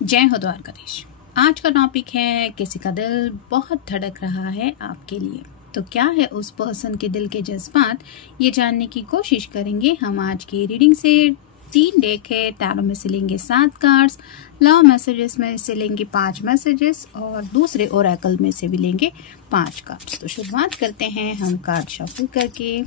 जय हो द्वारकाधीश। आज का टॉपिक है किसी का दिल बहुत धड़क रहा है आपके लिए। तो क्या है उस पर्सन के दिल के जज्बात, ये जानने की कोशिश करेंगे हम आज की रीडिंग से। 3 डेक है, टैरो में से लेंगे 7 कार्ड्स, लव मैसेजेस में से लेंगे 5 मैसेजेस और दूसरे ओरेकल में से भी लेंगे 5 कार्ड्स। तो शुरुआत करते हैं हम कार्ड शफल करके।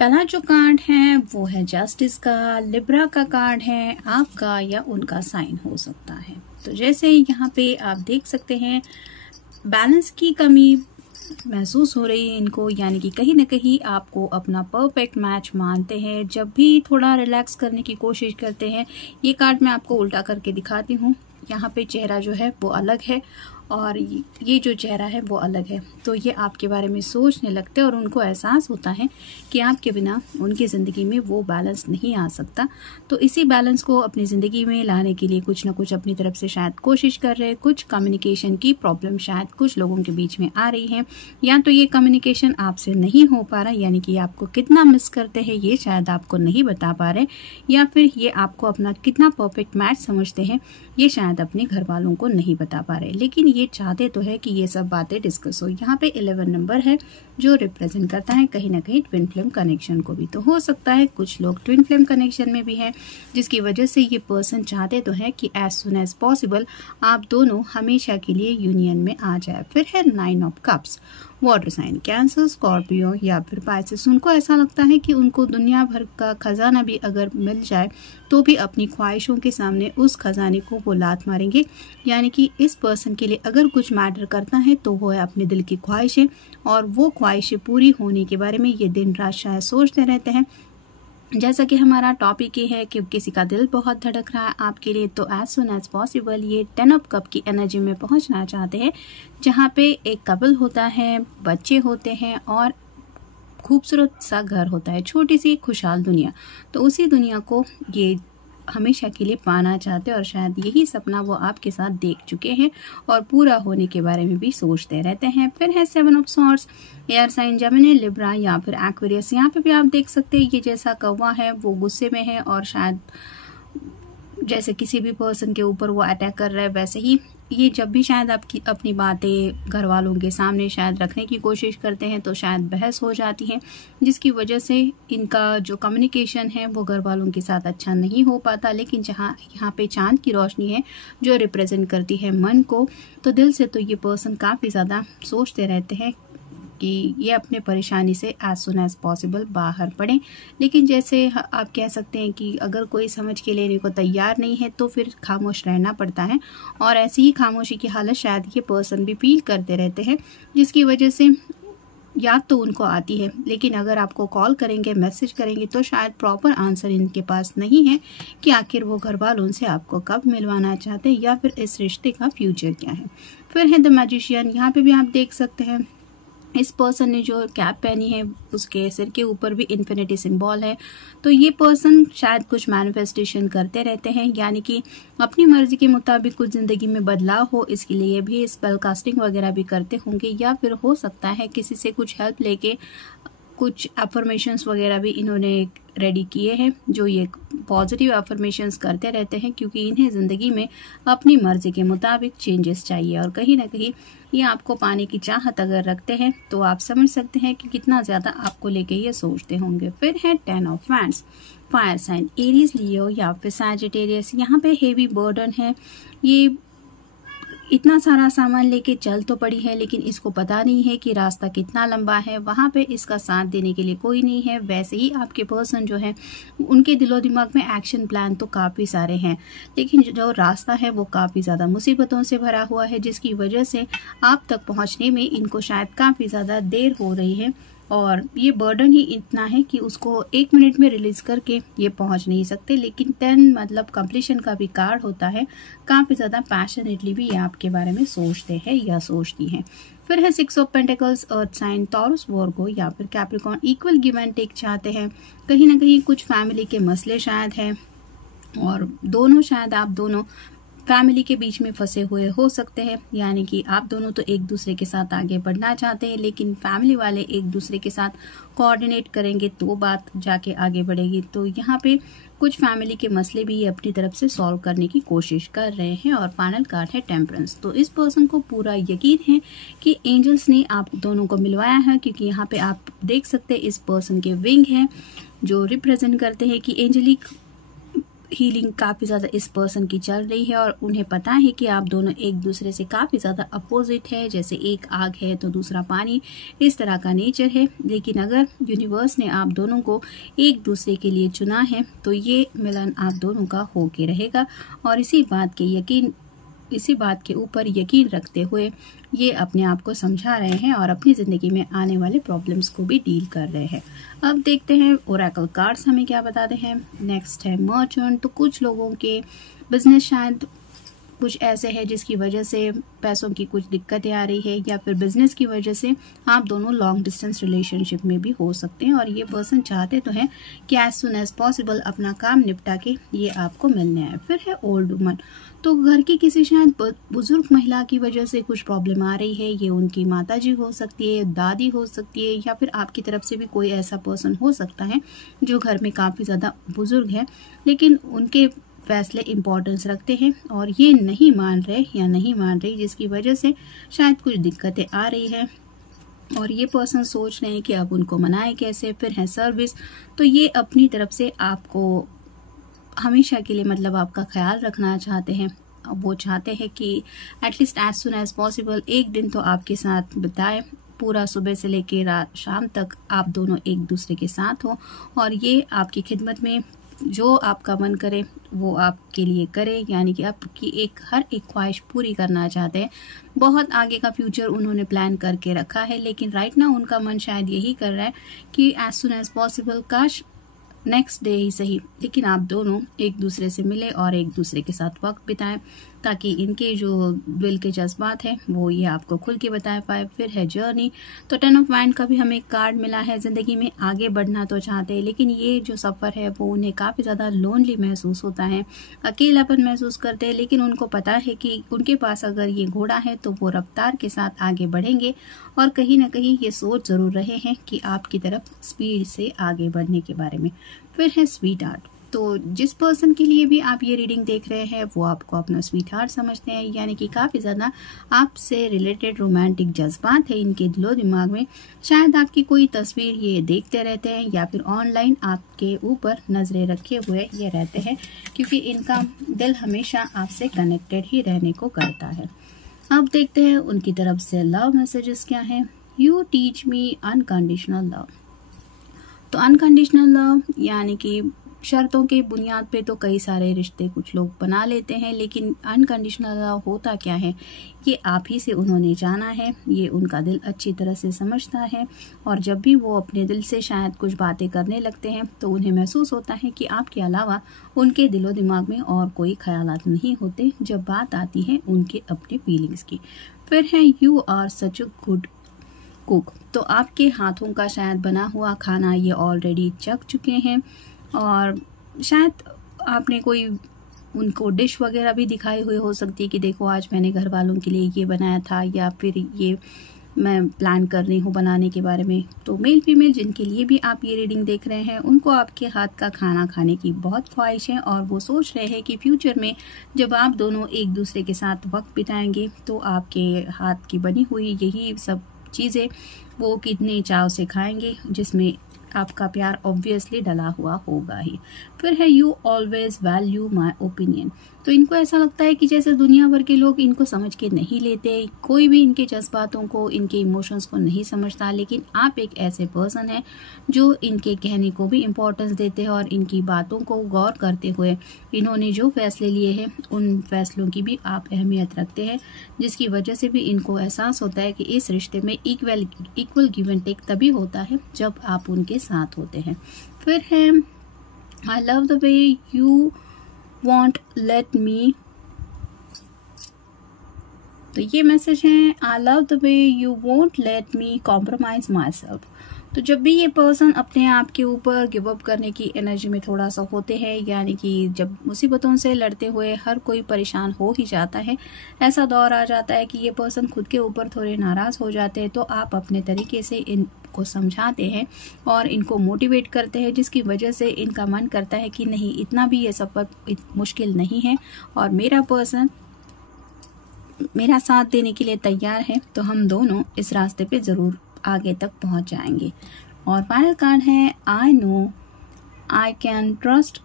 पहला जो कार्ड है वो है जस्टिस का। लिब्रा का कार्ड है, आपका या उनका साइन हो सकता है। तो जैसे यहाँ पे आप देख सकते हैं बैलेंस की कमी महसूस हो रही है इनको, यानी कि कहीं ना कहीं आपको अपना परफेक्ट मैच मानते हैं। जब भी थोड़ा रिलैक्स करने की कोशिश करते हैं, ये कार्ड मैं आपको उल्टा करके दिखाती हूँ। यहाँ पे चेहरा जो है वो अलग है और ये जो चेहरा है वो अलग है। तो ये आपके बारे में सोचने लगते हैं और उनको एहसास होता है कि आपके बिना उनकी ज़िंदगी में वो बैलेंस नहीं आ सकता। तो इसी बैलेंस को अपनी ज़िंदगी में लाने के लिए कुछ ना कुछ अपनी तरफ से शायद कोशिश कर रहे हैं। कुछ कम्युनिकेशन की प्रॉब्लम शायद कुछ लोगों के बीच में आ रही है, या तो ये कम्युनिकेशन आपसे नहीं हो पा रहा, यानी कि आपको कितना मिस करते हैं ये शायद आपको नहीं बता पा रहे, या फिर ये आपको अपना कितना परफेक्ट मैच समझते हैं ये शायद अपने घर वालों को नहीं बता पा रहे। लेकिन ये चाहते तो है कि ये सब बातें डिस्कस हो। यहाँ पे 11 नंबर है जो रिप्रेजेंट करता है कहीं ना कहीं ट्विन फ्लेम कनेक्शन को भी। तो हो सकता है कुछ लोग ट्विन फ्लेम कनेक्शन में भी हैं, जिसकी वजह से ये पर्सन चाहते तो है कि एज सुन एज पॉसिबल आप दोनों हमेशा के लिए यूनियन में आ जाए। फिर है 9 of cups, water sign Cancer, Scorpio या फिर पाइसेस। उनको ऐसा लगता है कि उनको दुनिया भर का खजाना भी अगर मिल जाए तो भी अपनी ख्वाहिशों के सामने उस खजाने को वो लात मारेंगे। यानी कि इस पर्सन के लिए अगर कुछ मैटर करता है तो वो है अपने दिल की ख्वाहिशें, और वो ख्वाहिशें पूरी होने के बारे में ये दिन रात शायद सोचते रहते हैं। जैसा कि हमारा टॉपिक ये है कि किसी का दिल बहुत धड़क रहा है आपके लिए, तो एज सुन एज पॉसिबल ये 10 ऑफ कप की एनर्जी में पहुंचना चाहते हैं, जहां पे एक कपल होता है, बच्चे होते हैं और खूबसूरत सा घर होता है, छोटी सी खुशहाल दुनिया। तो उसी दुनिया को ये हमेशा के लिए पाना चाहते हैं और शायद यही सपना वो आपके साथ देख चुके हैं और पूरा होने के बारे में भी सोचते रहते हैं। फिर है 7 of swords, air sign Gemini, Libra या फिर एक्वेरियस। यहाँ पे भी आप देख सकते हैं ये जैसा कौवा है वो गुस्से में है और शायद जैसे किसी भी पर्सन के ऊपर वो अटैक कर रहा है, वैसे ही ये जब भी शायद आपकी अपनी बातें घर वालों के सामने शायद रखने की कोशिश करते हैं तो शायद बहस हो जाती है, जिसकी वजह से इनका जो कम्युनिकेशन है वो घर वालों के साथ अच्छा नहीं हो पाता। लेकिन जहाँ यहाँ पे चांद की रोशनी है जो रिप्रेजेंट करती है मन को, तो दिल से तो ये पर्सन काफ़ी ज़्यादा सोचते रहते हैं कि ये अपने परेशानी से एज सुन एज पॉसिबल बाहर पड़ें। लेकिन जैसे आप कह सकते हैं कि अगर कोई समझ के लेने को तैयार नहीं है तो फिर खामोश रहना पड़ता है, और ऐसी ही खामोशी की हालत शायद ये पर्सन भी फील करते रहते हैं, जिसकी वजह से याद तो उनको आती है, लेकिन अगर आपको कॉल करेंगे, मैसेज करेंगे तो शायद प्रॉपर आंसर इनके पास नहीं है कि आखिर वो घर वालों से आपको कब मिलवाना चाहते हैं या फिर इस रिश्ते का फ्यूचर क्या है। फिर है द मैजिशियन। यहाँ पे भी आप देख सकते हैं इस पर्सन ने जो कैप पहनी है उसके सिर के ऊपर भी इन्फिनिटी सिंबल है। तो ये पर्सन शायद कुछ मैनिफेस्टेशन करते रहते हैं, यानी कि अपनी मर्जी के मुताबिक कुछ जिंदगी में बदलाव हो, इसके लिए भी स्पेल कास्टिंग वगैरह भी करते होंगे, या फिर हो सकता है किसी से कुछ हेल्प लेके कुछ अफर्मेशंस वगैरह भी इन्होंने रेडी किए हैं, जो ये पॉजिटिव अफर्मेशंस करते रहते हैं क्योंकि इन्हें ज़िंदगी में अपनी मर्जी के मुताबिक चेंजेस चाहिए। और कहीं ना कहीं ये आपको पाने की चाहत अगर रखते हैं तो आप समझ सकते हैं कि कितना ज़्यादा आपको लेके ये सोचते होंगे। फिर है 10 of wands, fire sign, Aries, Leo या फिर सैजिटेरियस। यहाँ पे हेवी बर्डन है, ये इतना सारा सामान लेके चल तो पड़ी है लेकिन इसको पता नहीं है कि रास्ता कितना लंबा है, वहां पे इसका साथ देने के लिए कोई नहीं है। वैसे ही आपके पर्सन जो है उनके दिलो दिमाग में एक्शन प्लान तो काफ़ी सारे हैं, लेकिन जो रास्ता है वो काफ़ी ज़्यादा मुसीबतों से भरा हुआ है, जिसकी वजह से आप तक पहुंचने में इनको शायद काफ़ी ज़्यादा देर हो रही है। और ये बर्डन ही इतना है कि उसको 1 मिनट में रिलीज करके ये पहुंच नहीं सकते, लेकिन 10 मतलब कंप्लीशन का भी कार्ड होता है। काफ़ी ज़्यादा पैशनेटली भी ये आपके बारे में सोचते हैं या सोचती हैं। फिर है 6 of pentacles, earth sign, Taurus, Virgo या फिर Capricorn. Equal give and take चाहते हैं, कहीं ना कहीं कुछ फैमिली के मसले शायद हैं, और दोनों शायद आप दोनों फैमिली के बीच में फंसे हुए हो सकते हैं, यानी कि आप दोनों तो एक दूसरे के साथ आगे बढ़ना चाहते हैं लेकिन फैमिली वाले एक दूसरे के साथ कोऑर्डिनेट करेंगे तो बात जाके आगे बढ़ेगी। तो यहाँ पे कुछ फैमिली के मसले भी ये अपनी तरफ से सॉल्व करने की कोशिश कर रहे हैं। और फाइनल कार्ड है टेम्परेंस। तो इस पर्सन को पूरा यकीन है कि एंजल्स ने आप दोनों को मिलवाया है, क्योंकि यहाँ पे आप देख सकते हैं इस पर्सन के विंग हैं जो रिप्रेजेंट करते हैं कि एंजेलिक हीलिंग काफ़ी ज़्यादा इस पर्सन की चल रही है, और उन्हें पता है कि आप दोनों एक दूसरे से काफ़ी ज़्यादा अपोजिट है, जैसे एक आग है तो दूसरा पानी, इस तरह का नेचर है। लेकिन अगर यूनिवर्स ने आप दोनों को एक दूसरे के लिए चुना है तो ये मिलन आप दोनों का होके रहेगा। और इसी बात के ऊपर यकीन रखते हुए ये अपने आप को समझा रहे हैं और अपनी ज़िंदगी में आने वाले प्रॉब्लम्स को भी डील कर रहे हैं। अब देखते हैं ओरेकल कार्ड्स हमें क्या बताते हैं। नेक्स्ट है मर्चेंट। तो कुछ लोगों के बिजनेस शायद कुछ ऐसे है जिसकी वजह से पैसों की कुछ दिक्कतें आ रही है, या फिर बिजनेस की वजह से आप दोनों लॉन्ग डिस्टेंस रिलेशनशिप में भी हो सकते हैं। और ये पर्सन चाहते तो हैं कि एज सुन एज पॉसिबल अपना काम निपटा के ये आपको मिलने आए। फिर है ओल्ड वुमन। तो घर की किसी शायद बुजुर्ग महिला की वजह से कुछ प्रॉब्लम आ रही है, ये उनकी माताजी हो सकती है, दादी हो सकती है, या फिर आपकी तरफ से भी कोई ऐसा पर्सन हो सकता है जो घर में काफ़ी ज़्यादा बुजुर्ग है लेकिन उनके फैसले इम्पोर्टेंस रखते हैं और ये नहीं मान रही, जिसकी वजह से शायद कुछ दिक्कतें आ रही है और ये पर्सन सोच रहे हैं कि आप उनको मनाएं कैसे। फिर है सर्विस। तो ये अपनी तरफ से आपको हमेशा के लिए मतलब आपका ख्याल रखना चाहते हैं। वो चाहते हैं कि at least as soon as possible एक दिन तो आपके साथ बिताए, पूरा सुबह से लेके रात शाम तक आप दोनों एक दूसरे के साथ हो, और ये आपकी खिदमत में जो आपका मन करे वो आपके लिए करे, यानी कि आपकी हर एक ख्वाहिश पूरी करना चाहते हैं। बहुत आगे का फ्यूचर उन्होंने प्लान करके रखा है, लेकिन राइट ना उनका मन शायद यही कर रहा है कि एज सुन एज पॉसिबल, काश नेक्स्ट डे ही सही, लेकिन आप दोनों एक दूसरे से मिले और एक दूसरे के साथ वक्त बिताएं, ताकि इनके जो दिल के जज्बात हैं वो ये आपको खुल के बता पाए। फिर है जर्नी। तो 10 ऑफ वाइंड का भी हमें कार्ड मिला है। ज़िंदगी में आगे बढ़ना तो चाहते हैं, लेकिन ये जो सफ़र है वो उन्हें काफ़ी ज़्यादा लोनली महसूस होता है, अकेलापन महसूस करते हैं, लेकिन उनको पता है कि उनके पास अगर ये घोड़ा है तो वो रफ्तार के साथ आगे बढ़ेंगे, और कहीं ना कहीं ये सोच ज़रूर रहे हैं कि आपकी तरफ स्पीड से आगे बढ़ने के बारे में। फिर है स्वीट हार्ट। तो जिस पर्सन के लिए भी आप ये रीडिंग देख रहे हैं वो आपको अपना स्वीट हार्ट समझते हैं, यानी कि काफ़ी ज़्यादा आपसे रिलेटेड रोमांटिक जज्बात है इनके दिलो दिमाग में। शायद आपकी कोई तस्वीर ये देखते रहते हैं या फिर ऑनलाइन आपके ऊपर नज़रें रखे हुए ये रहते हैं, क्योंकि इनका दिल हमेशा आपसे कनेक्टेड ही रहने को करता है। अब देखते हैं उनकी तरफ से लव मैसेजेस क्या हैं। You teach me unconditional love. तो अनकंडीशनल लव यानी कि शर्तों के बुनियाद पे तो कई सारे रिश्ते कुछ लोग बना लेते हैं, लेकिन अनकंडीशनल लव होता क्या है ये आप ही से उन्होंने जाना है। ये उनका दिल अच्छी तरह से समझता है और जब भी वो अपने दिल से शायद कुछ बातें करने लगते हैं तो उन्हें महसूस होता है कि आपके अलावा उनके दिलो दिमाग में और कोई ख्यालात नहीं होते जब बात आती है उनके अपने फीलिंग्स की। फिर है you are such a good cook. तो आपके हाथों का शायद बना हुआ खाना ये ऑलरेडी चख चुके हैं और शायद आपने कोई उनको डिश वगैरह भी दिखाई हुई हो सकती है कि देखो आज मैंने घर वालों के लिए ये बनाया था, या फिर ये मैं प्लान कर रही हूँ बनाने के बारे में। तो मेल फीमेल जिनके लिए भी आप ये रीडिंग देख रहे हैं उनको आपके हाथ का खाना खाने की बहुत ख्वाहिश है और वो सोच रहे हैं कि फ्यूचर में जब आप दोनों एक दूसरे के साथ वक्त बिताएंगे तो आपके हाथ की बनी हुई यही सब चीज़ें वो कितने चाव से खाएंगे, जिसमें आपका प्यार ऑब्वियसली डला हुआ होगा ही। फिर है you always value my opinion. तो इनको ऐसा लगता है कि जैसे दुनिया भर के लोग इनको समझ के नहीं लेते, कोई भी इनके जज्बातों को, इनके इमोशंस को नहीं समझता, लेकिन आप एक ऐसे पर्सन हैं जो इनके कहने को भी इम्पोर्टेंस देते हैं और इनकी बातों को गौर करते हुए इन्होंने जो फैसले लिए हैं उन फैसलों की भी आप अहमियत रखते हैं, जिसकी वजह से भी इनको एहसास होता है कि इस रिश्ते में इक्वल गिव एंड टेक तभी होता है जब आप उनके साथ होते हैं। फिर है I love the way you won't let me। तो ये मैसेज है I love the way you won't let me compromise myself। तो जब भी ये पर्सन अपने आप के ऊपर गिव अप करने की एनर्जी में थोड़ा सा होते हैं, यानी कि जब मुसीबतों से लड़ते हुए हर कोई परेशान हो ही जाता है, ऐसा दौर आ जाता है कि ये पर्सन खुद के ऊपर थोड़े नाराज हो जाते हैं, तो आप अपने तरीके से इनको समझाते हैं और इनको मोटिवेट करते हैं, जिसकी वजह से इनका मन करता है कि नहीं, इतना भी ये सफ़र मुश्किल नहीं है और मेरा पर्सन मेरा साथ देने के लिए तैयार है, तो हम दोनों इस रास्ते पे ज़रूर आगे तक पहुंच जाएंगे। और फाइनल कार्ड है I know I can trust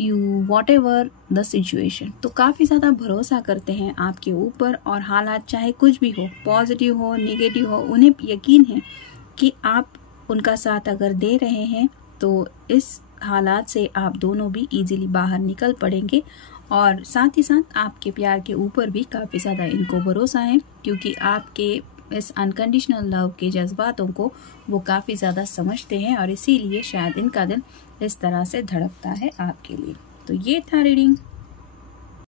you what ever the situation. तो काफ़ी ज़्यादा भरोसा करते हैं आपके ऊपर और हालात चाहे कुछ भी हो, पॉजिटिव हो नेगेटिव हो, उन्हें यकीन है कि आप उनका साथ अगर दे रहे हैं तो इस हालात से आप दोनों भी इजीली बाहर निकल पड़ेंगे। और साथ ही साथ आपके प्यार के ऊपर भी काफ़ी ज़्यादा इनको भरोसा है, क्योंकि आपके इस अनकंडीशनल लव के जज्बातों को वो काफ़ी ज़्यादा समझते हैं और इसीलिए शायद इनका दिल इस तरह से धड़कता है आपके लिए। तो ये था रीडिंग।